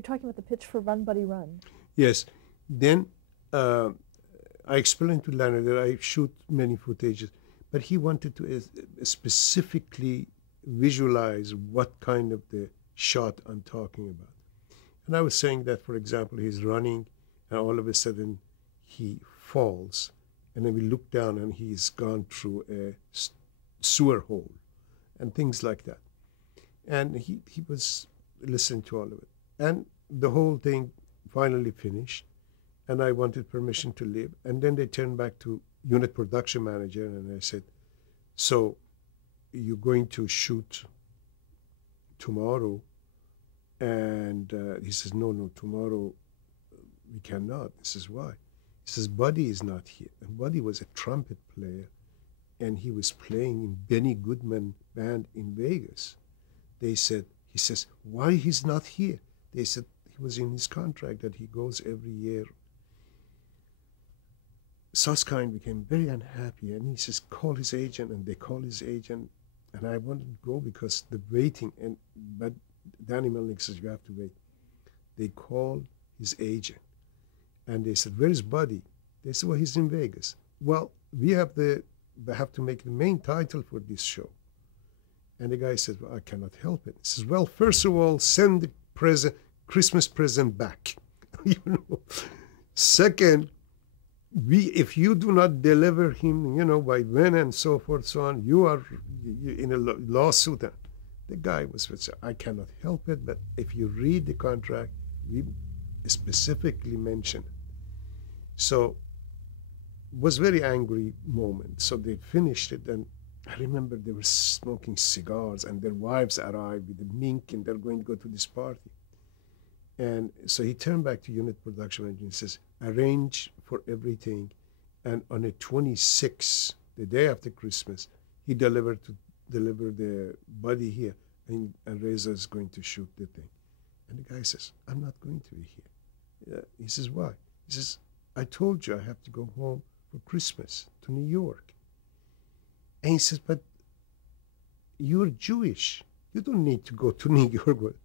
You're talking about the pitch for Run Buddy Run. Yes. Then I explained to Leonard that I shoot many footages, but he wanted to specifically visualize what kind of the shot I'm talking about. And I was saying that, for example, he's running and all of a sudden he falls. And then we look down and he's gone through a sewer hole and things like that. And he was listening to all of it. And the whole thing finally finished. And I wanted permission to leave. And then they turned back to unit production manager and I said, so you're going to shoot tomorrow? And he says, no, tomorrow we cannot. This is why. He says, Buddy is not here. And Buddy was a trumpet player, and he was playing in Benny Goodman band in Vegas. He says, why he's not here? They said he was in his contract that he goes every year. Susskind became very unhappy, and he says, call his agent, and they call his agent, and I wanted to go because the waiting, but Danny Melnick says, you have to wait. They called his agent, and they said, where's Buddy? They said, well, he's in Vegas. Well, we have to make the main title for this show. And the guy said, well, I cannot help it. He says, well, first of all, send the Christmas present back. Second, if you do not deliver him, by when and so forth, so on, you are in a lawsuit. The guy was, I cannot help it, but if you read the contract, we specifically mention it. So it was a very angry moment. So they finished it, and I remember they were smoking cigars, and their wives arrived with the mink, and they're going to go to this party. And so he turned back to unit production manager and says, arrange for everything. And on the 26th, the day after Christmas, he delivered the Buddy here, and Reza is going to shoot the thing. And the guy says, I'm not going to be here. He says, why? He says, I told you I have to go home for Christmas to New York. And he says, but you're Jewish. You don't need to go to New York.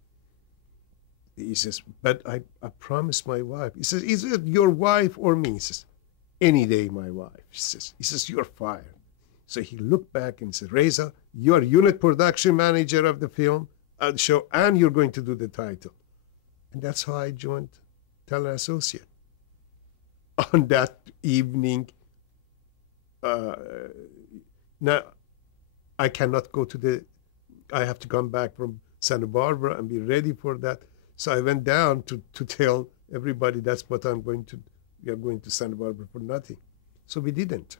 He says, but I promised my wife. He says, is it your wife or me? He says, any day my wife. He says, you're fired. So he looked back and said, Reza, you're unit production manager of the film, show, and you're going to do the title. And that's how I joined Talent Associate. On that evening, now I cannot go I have to come back from Santa Barbara and be ready for that. So I went down to tell everybody that's what we are going to Santa Barbara for nothing. So we didn't.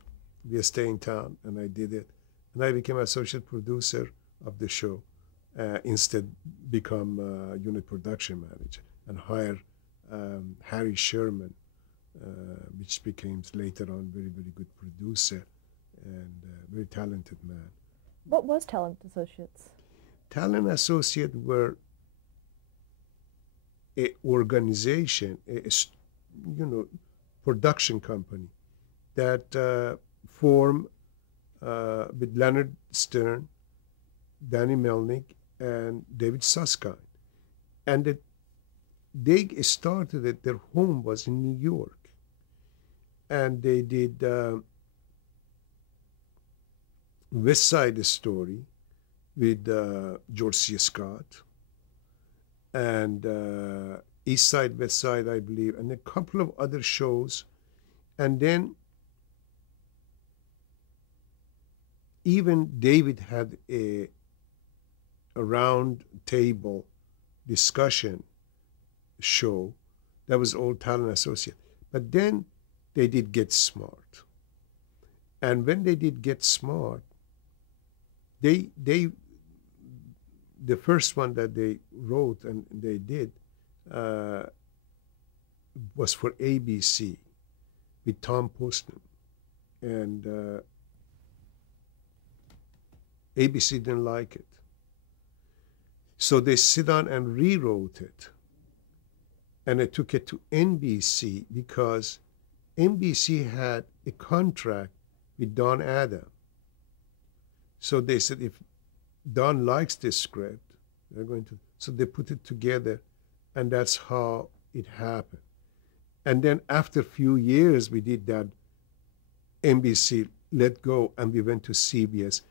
We stayed in town, and I did it. And I became associate producer of the show, instead become unit production manager, and hire Harry Sherman, which became later on very, very good producer and very talented man. What was Talent Associates? Talent Associate were a organization, production company that formed with Leonard Stern, Danny Melnick, and David Susskind. And they started it, their home was in New York. And they did West Side Story with George C. Scott, and East Side, West Side, I believe, and a couple of other shows. And then even David had a round table discussion show that was all Talent Associate. But then they did Get Smart. And when they did Get Smart, the first one that they wrote and they did was for ABC with Tom Postman. And ABC didn't like it. So they sit down and rewrote it. And they took it to NBC because NBC had a contract with Don Adam. So they said, if Don likes this script, they're going to. So they put it together and that's how it happened. And then after a few years, we did that. NBC let go, and we went to CBS,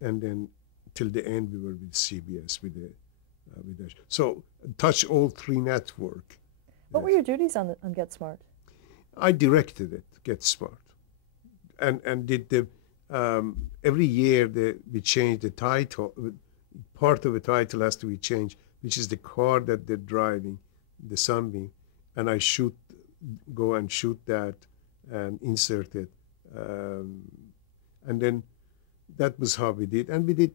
and then till the end we were with CBS with the so touch all three network. What were Yes. your duties on Get Smart? I directed it, Get Smart, and did the every year we changed the title. Part of the title has to be changed, which is the car that they're driving, the Sunbeam, and I go and shoot that and insert it, um, and then that was how we did, and we did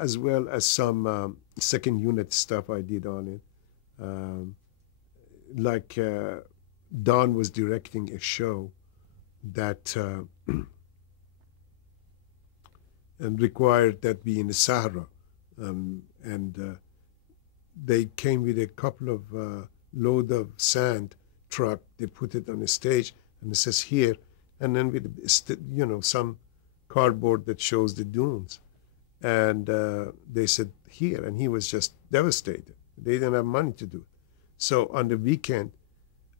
as well as some second unit stuff I did on it, um, like Don was directing a show that and required that be in the Sahara, and they came with a couple of load of sand truck. They put it on a stage, and it says here, and then with some cardboard that shows the dunes, and they said here, and he was just devastated. They didn't have money to do it. So on the weekend,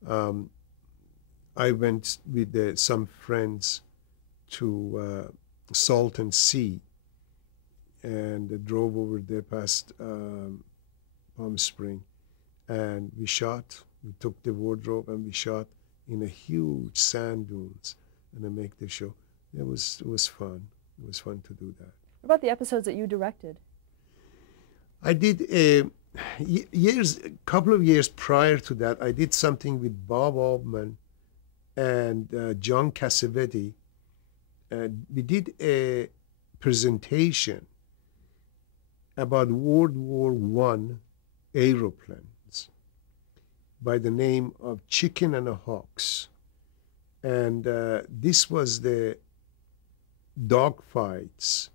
I went with some friends to Salton Sea, and drove over there past Palm Spring, and we shot. We took the wardrobe and we shot in a huge sand dunes, and I make the show. It was fun. It was fun to do that. What about the episodes that you directed? I did a couple of years prior to that. I did something with Bob Altman and John Cassavetes. We did a presentation about World War I aeroplanes by the name of Chicken and a Hawks. And this was the dogfights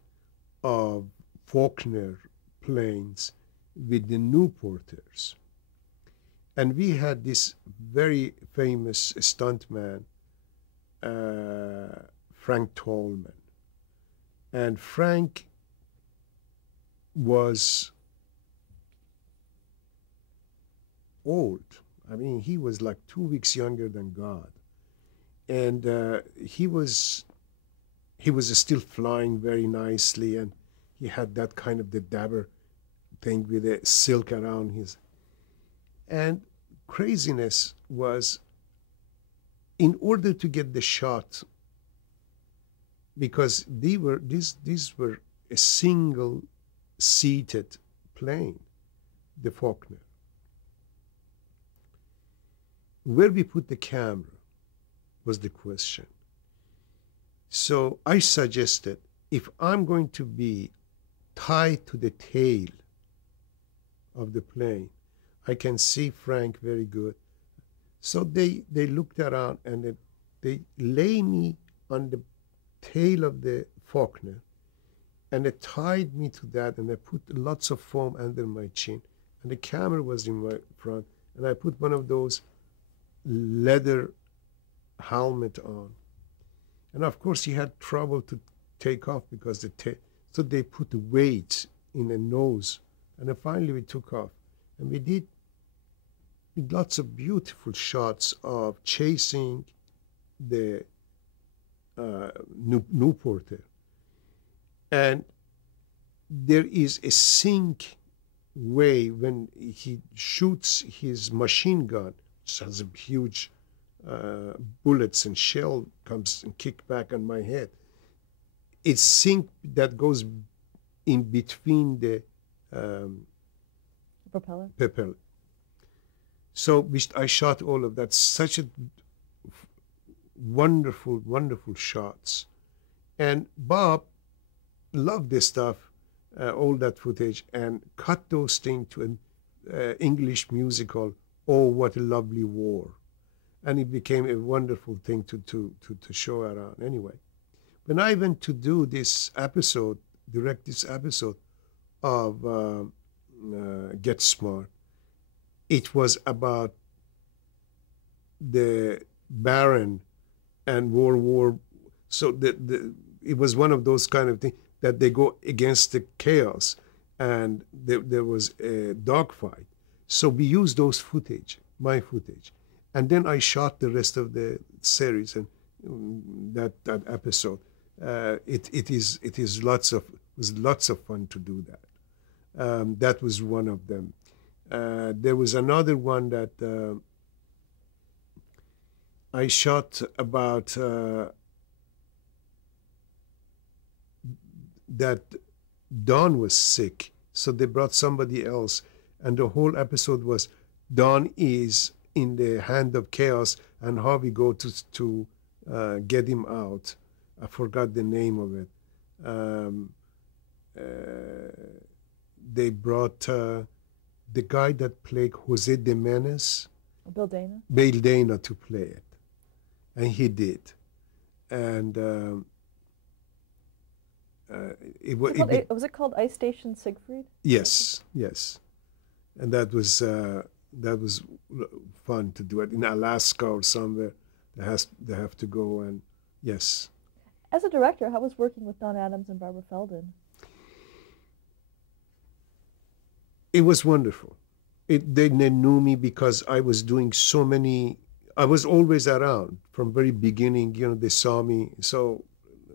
of Faulkner planes with the Newporters. And we had this very famous stuntman, Frank Tallman. And Frank was old. I mean, he was like 2 weeks younger than God. And he was still flying very nicely, and he had that kind of the dabber thing with a silk around his. And craziness was, in order to get the shot, because these were a single seated plane, the Faulkner. Where we put the camera was the question. So I suggested, if I'm going to be tied to the tail of the plane, I can see Frank very good. So they looked around, and they lay me on the tail of the Faulkner, and they tied me to that, and they put lots of foam under my chin, and the camera was in my front, and I put one of those leather helmet on. And of course he had trouble to take off because so they put weight in the nose, and then finally we took off, and we did lots of beautiful shots of chasing the Newporter. And there is a sync way when he shoots his machine gun, which has a huge bullets and shell comes and kick back on my head. It's sync that goes in between the propeller. So I shot all of that. Such a wonderful, wonderful shots. And Bob loved this stuff, all that footage, and cut those things to an English musical, Oh, What a Lovely War. And it became a wonderful thing to show around. Anyway, when I went to do this episode, direct this episode of Get Smart, it was about the Baron and World War. So it was one of those kind of things that they go against the chaos, and there was a dogfight. So we used those footage, my footage, and then I shot the rest of the series and that episode. It is was lots of fun to do that. That was one of them. There was another one that I shot about that Don was sick, so they brought somebody else, and the whole episode was Don is in the hand of chaos and how we go to get him out. I forgot the name of it. They brought the guy that played Jose de Menes, Bill Dana. Bill Dana, to play it, and he did. And Was it called Ice Station Siegfried? yes, yes, and that was fun to do it in Alaska or somewhere. They have to go, and yes. As a director, how was working with Don Adams and Barbara Feldon? It was wonderful. They knew me because I was doing so many. I was always around from very beginning. They saw me. So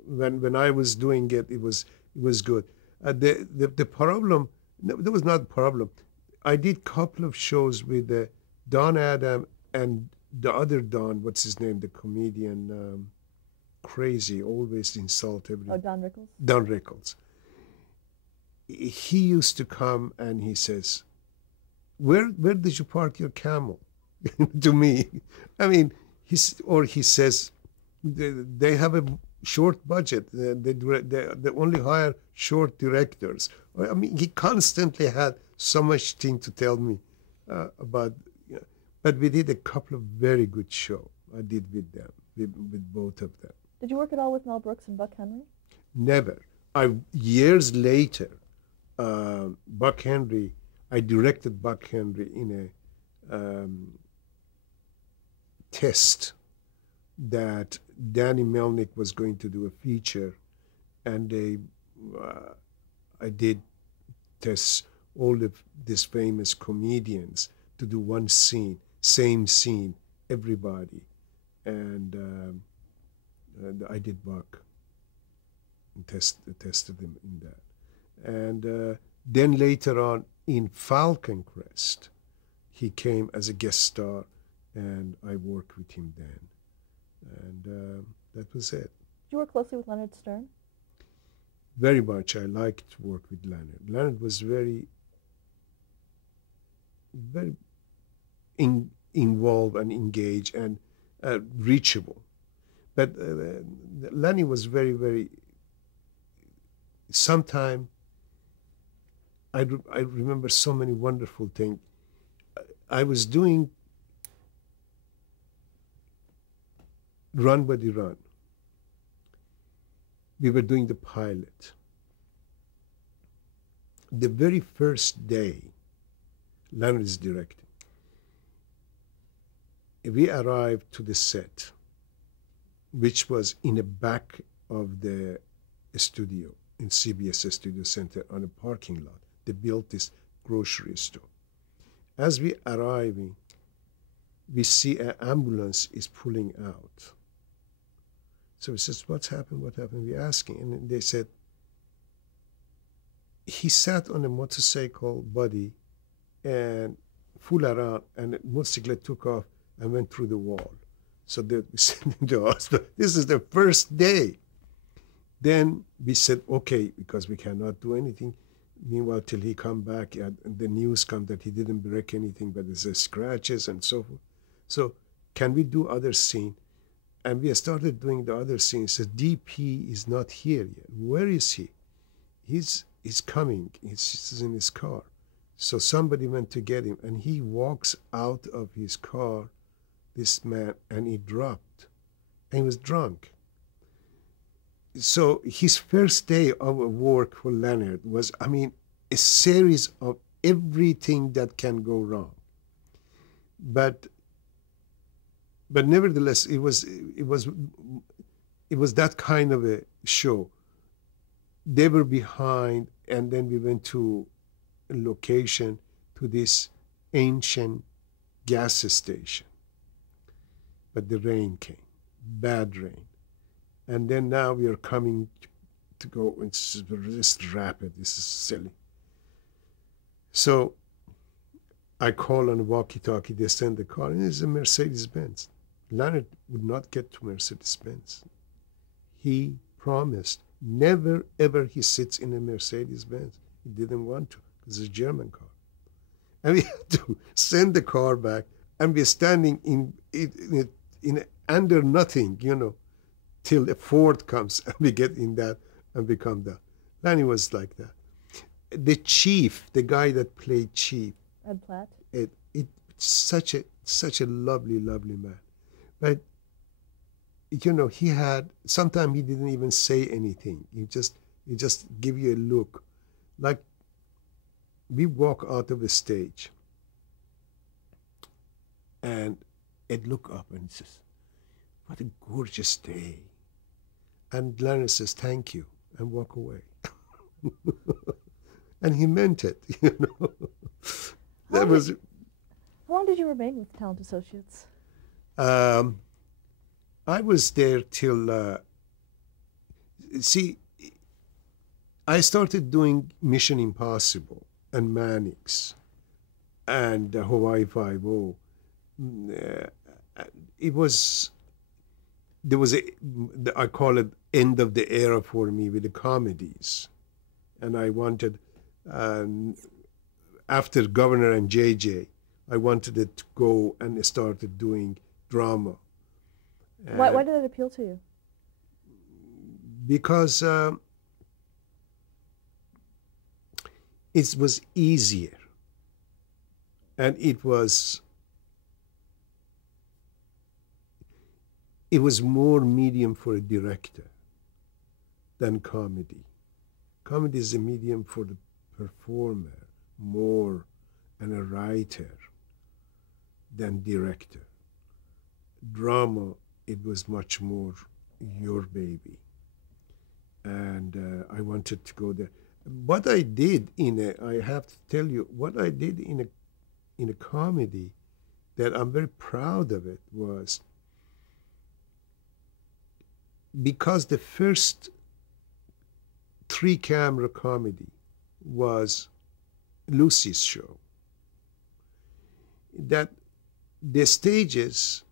when I was doing it, it was good. The problem, no, there was not a problem. I did a couple of shows with Don Adam and the other Don. What's his name? The comedian, crazy, always insult everyone. Oh, Don Rickles. Don Rickles. He used to come and he says, where did you park your camel? To me. I mean, he says, they have a short budget. They only hire short directors. I mean, he constantly had so much thing to tell me about. But we did a couple of very good shows. I did with them, with both of them. Did you work at all with Mel Brooks and Buck Henry? Never. Years later, Buck Henry, I directed Buck Henry in a test that Danny Melnick was going to do a feature, and I did test all of these famous comedians to do one scene, same scene, everybody, and I did Buck and tested him in that. And then later on in Falcon Crest, he came as a guest star, and I worked with him then. And that was it. Did you work closely with Leonard Stern? Very much. I liked to work with Leonard. Leonard was very involved and engaged and reachable. But Lenny was very, very... Sometime, I remember so many wonderful things. I was doing Run Buddy Run. We were doing the pilot. The very first day, Leonard is directing. We arrived to the set, which was in the back of the studio in CBS Studio Center on a parking lot. They built this grocery store. As we arriving, we see an ambulance is pulling out. So he says, what's happened? What happened? We're asking. And they said, he sat on a motorcycle body and fooled around, and the motorcycle took off and went through the wall. So they sent him to the hospital. This is the first day. Then we said, okay, because we cannot do anything. Meanwhile, till he come back, and the news come that he didn't break anything, but there's scratches and so forth. So can we do other scene? And we started doing the other scenes. So DP is not here yet. Where is he? He's coming. He's in his car. So somebody went to get him, and he walks out of his car, this man, and he dropped. And he was drunk. So his first day of work for Leonard was, I mean, a series of everything that can go wrong. But nevertheless, it was that kind of a show. They were behind, and then we went to a location, to this ancient gas station. But the rain came, bad rain. And then now we are coming to go, it's just rapid, this is silly. So I call on a walkie-talkie, they send the car, and it's a Mercedes-Benz. Leonard would not get to Mercedes-Benz. He promised never ever he sits in a Mercedes-Benz. He didn't want to, because it's a German car. And we had to send the car back, and we're standing in under nothing, till the Ford comes, and we get in that and become that. Lanny was like that. The chief, the guy that played chief, Ed Platt. Such a lovely, lovely man. But he had, sometimes he didn't even say anything. He just give you a look. Like we walk out of the stage and Ed look up and says, "What a gorgeous day." And Leonard says, "Thank you," and walk away. And he meant it, That was. How long did you remain with Talent Associates? I was there till. See, I started doing Mission Impossible and Mannix and Hawaii Five-0. It was. There was I call it end of the era for me with the comedies, and I wanted. After Governor and JJ, I wanted it to go and started doing drama. Why did that appeal to you? Because it was easier, and it was more medium for a director than comedy. Comedy is a medium for the performer more, and a writer than director. Drama, it was much more your baby. And I wanted to go there. What I did I have to tell you, what I did in a comedy that I'm very proud of it was because the first 3-camera comedy was Lucy's show, that the stages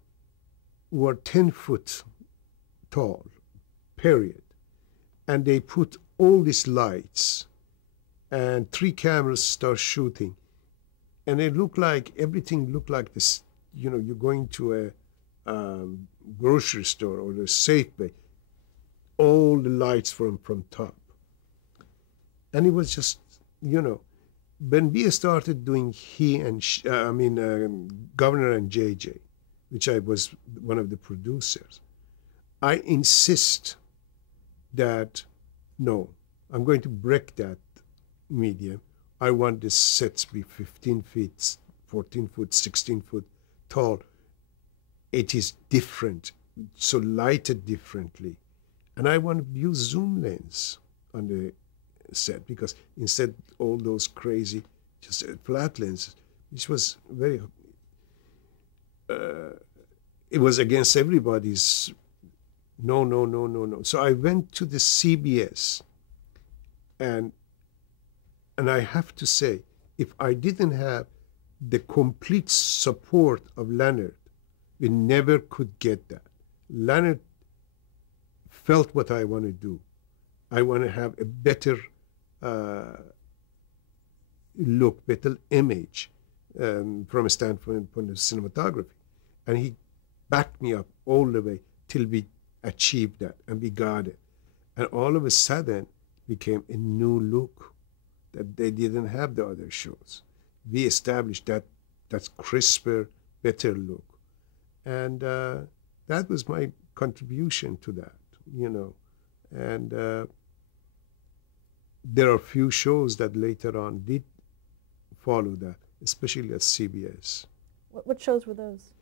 were 10 foot tall, period. And they put all these lights and 3 cameras start shooting. And everything looked like this, you're going to a grocery store or a Safeway, all the lights from top. And it was just, when we started doing Governor and JJ, which I was one of the producers, I insist that, no, I'm going to break that medium. I want the sets to be 15 feet, 14 foot, 16 foot tall. It is different, so lighted differently. And I want to use zoom lens on the set, because instead all those crazy just flat lenses, which was very it was against everybody's no. So I went to the CBS, and I have to say, if I didn't have the complete support of Leonard, we never could get that. Leonard felt what I want to do. I want to have a better look, better image from a standpoint of cinematography. And he backed me up all the way till we achieved that, and we got it. And all of a sudden became a new look that they didn't have the other shows. We established that's crisper, better look. And that was my contribution to that, And there are few shows that later on did follow that, especially at CBS. What shows were those?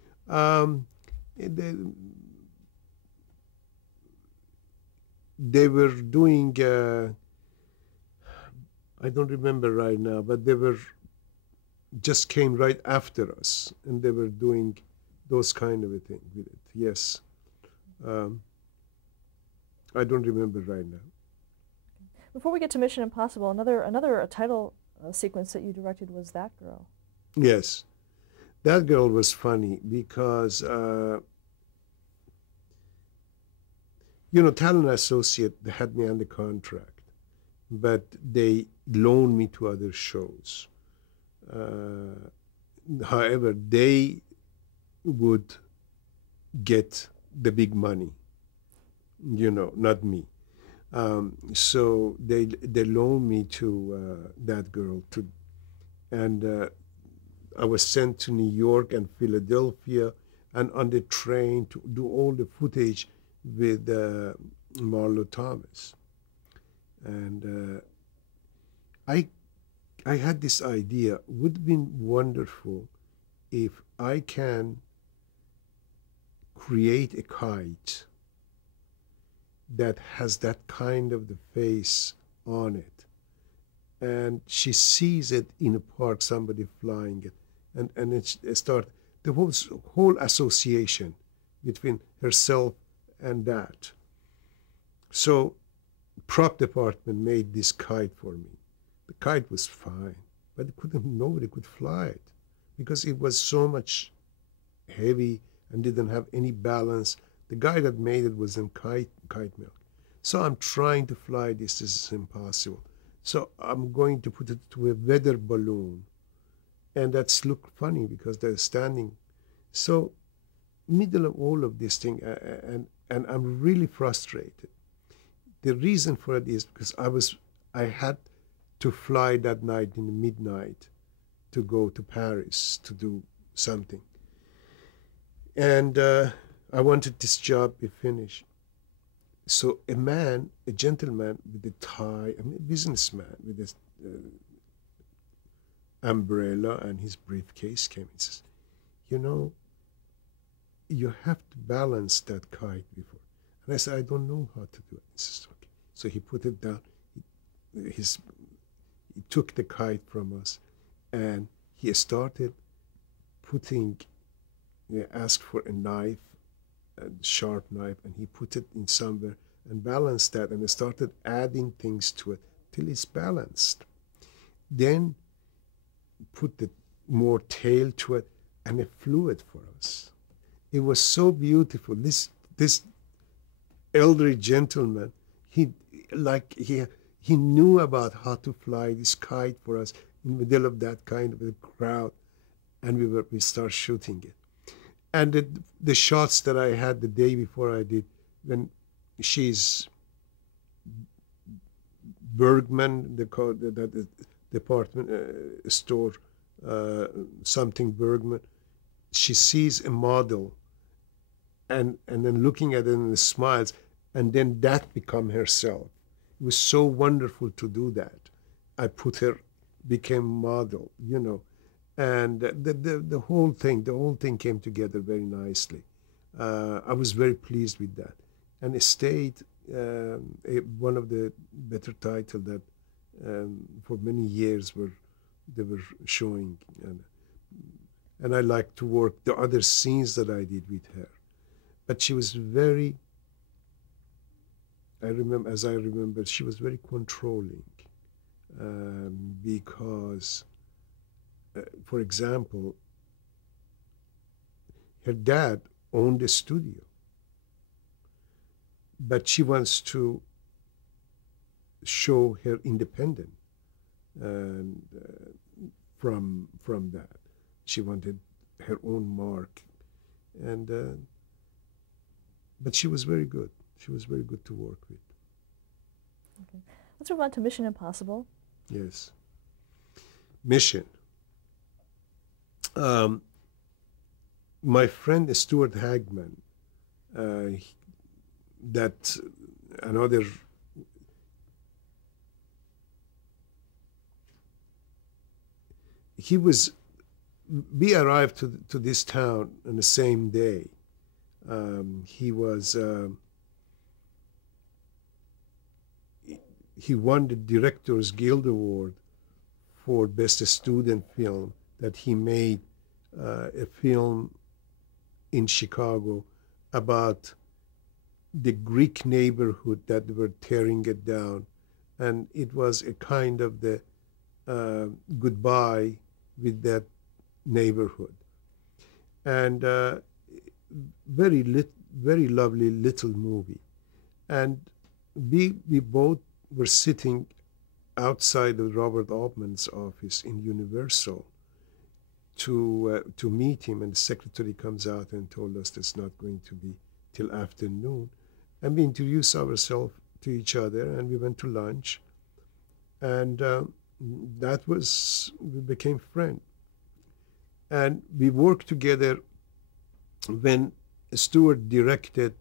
They were doing, I don't remember right now, but they were just came right after us, and they were doing those kind of a thing with it. Yes, um, I don't remember right now. Before we get to Mission Impossible, another title sequence that you directed was That Girl. Yes, that girl was funny because Talent Associate had me under contract, but they loaned me to other shows. However, they would get the big money, not me. So they loaned me to that girl and I was sent to New York and Philadelphia, and on the train to do all the footage with Marlo Thomas. And I I had this idea. Would have been wonderful if I can create a kite that has that kind of the face on it, and she sees it in a park, somebody flying it, and it start the whole association between herself and that. So prop department made this kite for me. The kite was fine, but nobody could fly it because it was so much heavy and didn't have any balance. The guy that made it was in kite milk. So I'm trying to fly this. This is impossible. So I'm going to put it to a weather balloon, and that's look funny because they're standing. So middle of all of this thing, and I'm really frustrated. The reason for it is because I had to fly that night in the midnight to go to Paris to do something, and I wanted this job to finish. So a gentleman with a tie, a businessman with his umbrella and his briefcase came and says, you know, you have to balance that kite before. And I said, I don't know how to do it. He says, okay. So he put it down. He took the kite from us, and he started putting, asked for a knife, a sharp knife, and he put it in somewhere and balanced that, and started adding things to it till it's balanced. Then put the more tail to it, and it flew it for us. It was so beautiful. This elderly gentleman, he knew about how to fly this kite for us in the middle of that kind of a crowd, and we start shooting it. And the shots that I had the day before I did, when she's Bergman, the department store, something Bergman, she sees a model, and then looking at it and smiles, and then that become herself. It was so wonderful to do that. I put her, became model, and the whole thing came together very nicely. I was very pleased with that, and it stayed one of the better titles that for many years they were showing, and I like to work the other scenes that I did with her. But she was very, as I remember, she was very controlling, because, for example, her dad owned a studio, but she wants to show her independent, and from that, she wanted her own mark, and but she was very good. She was very good to work with. Okay. Let's move on to Mission Impossible. Yes. Mission. My friend Stuart Hagman, that another, we arrived to this town on the same day. He won the Directors Guild Award for Best Student Film that he made a film in Chicago about the Greek neighborhood that were tearing it down. And it was a kind of the goodbye with that neighborhood. And very lovely little movie. And we both were sitting outside of Robert Altman's office in Universal to meet him, and the secretary comes out and told us it's not going to be till afternoon. And we introduced ourselves to each other, and we went to lunch, and we became friends. And we worked together when Stewart directed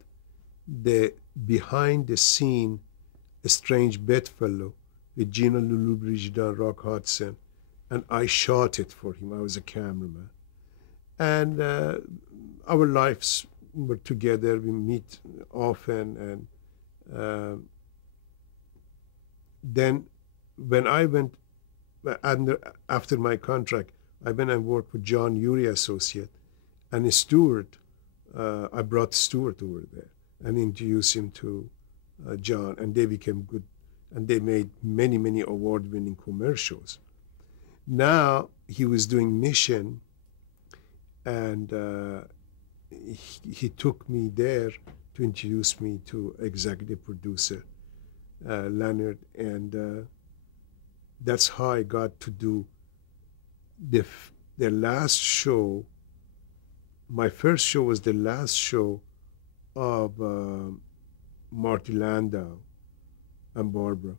the behind the scene A Strange Bedfellow with Gina Lollobrigida and Rock Hudson, and I shot it for him. I was a cameraman. And our lives were together. We meet often. And then when I went, after my contract, I went and worked with John Urey Associate. And Stewart, I brought Stewart over there and introduced him to John. And they became good. And they made many, many award-winning commercials. Now he was doing Mission, and he took me there to introduce me to executive producer Leonard, and that's how I got to do the last show. My first show was the last show of Marty Landau and Barbara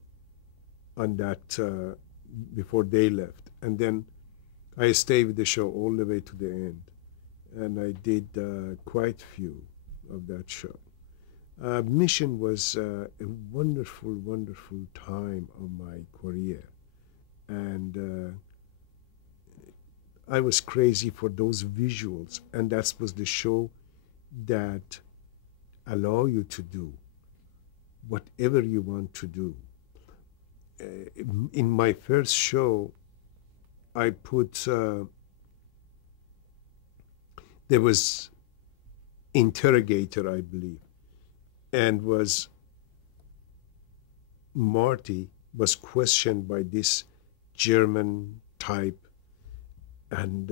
on that before they left. And then I stayed with the show all the way to the end. And I did quite few of that show. Mission was a wonderful, wonderful time of my career. And I was crazy for those visuals. And that was the show that allow you to do whatever you want to do. In my first show, I put, there was Interrogator, I believe, and Marty was questioned by this German type, and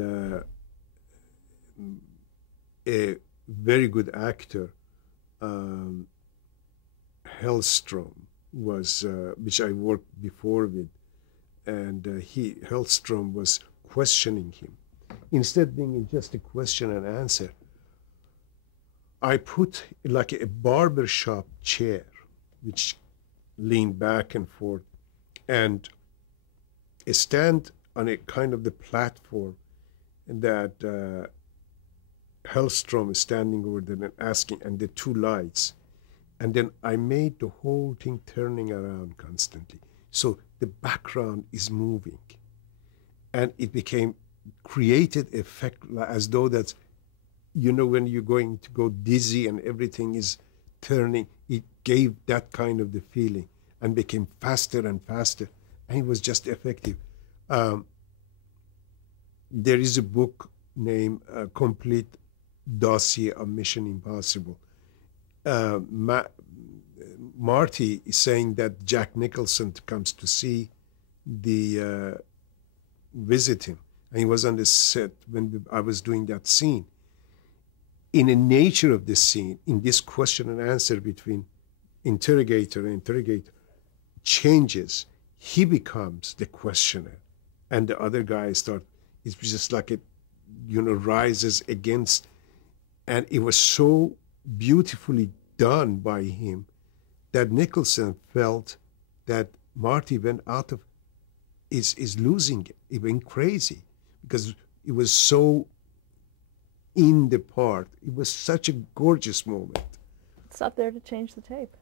a very good actor, Hellstrom, was, which I worked before with, and Hellstrom was questioning him. Instead of being just a question and answer, I put like a barbershop chair, which leaned back and forth, and a stand on a kind of the platform that Hellstrom is standing over there and asking, and the two lights. And then I made the whole thing turning around constantly. So the background is moving. And it created effect as though that, you know, when you're going to go dizzy and everything is turning, it gave that kind of the feeling and became faster and faster. And it was just effective. There is a book named Complete Dossier of Mission Impossible. Marty is saying that Jack Nicholson comes to visit him. And he was on the set when I was doing that scene. In the nature of this scene, in this question and answer between interrogator and interrogator, changes. He becomes the questioner. And the other guy it's just like it, rises against. And it was so beautifully done by him that Nicholson felt that Marty went out of, is losing it. He went crazy because it was so in the part. It was such a gorgeous moment. It's up there to change the tape.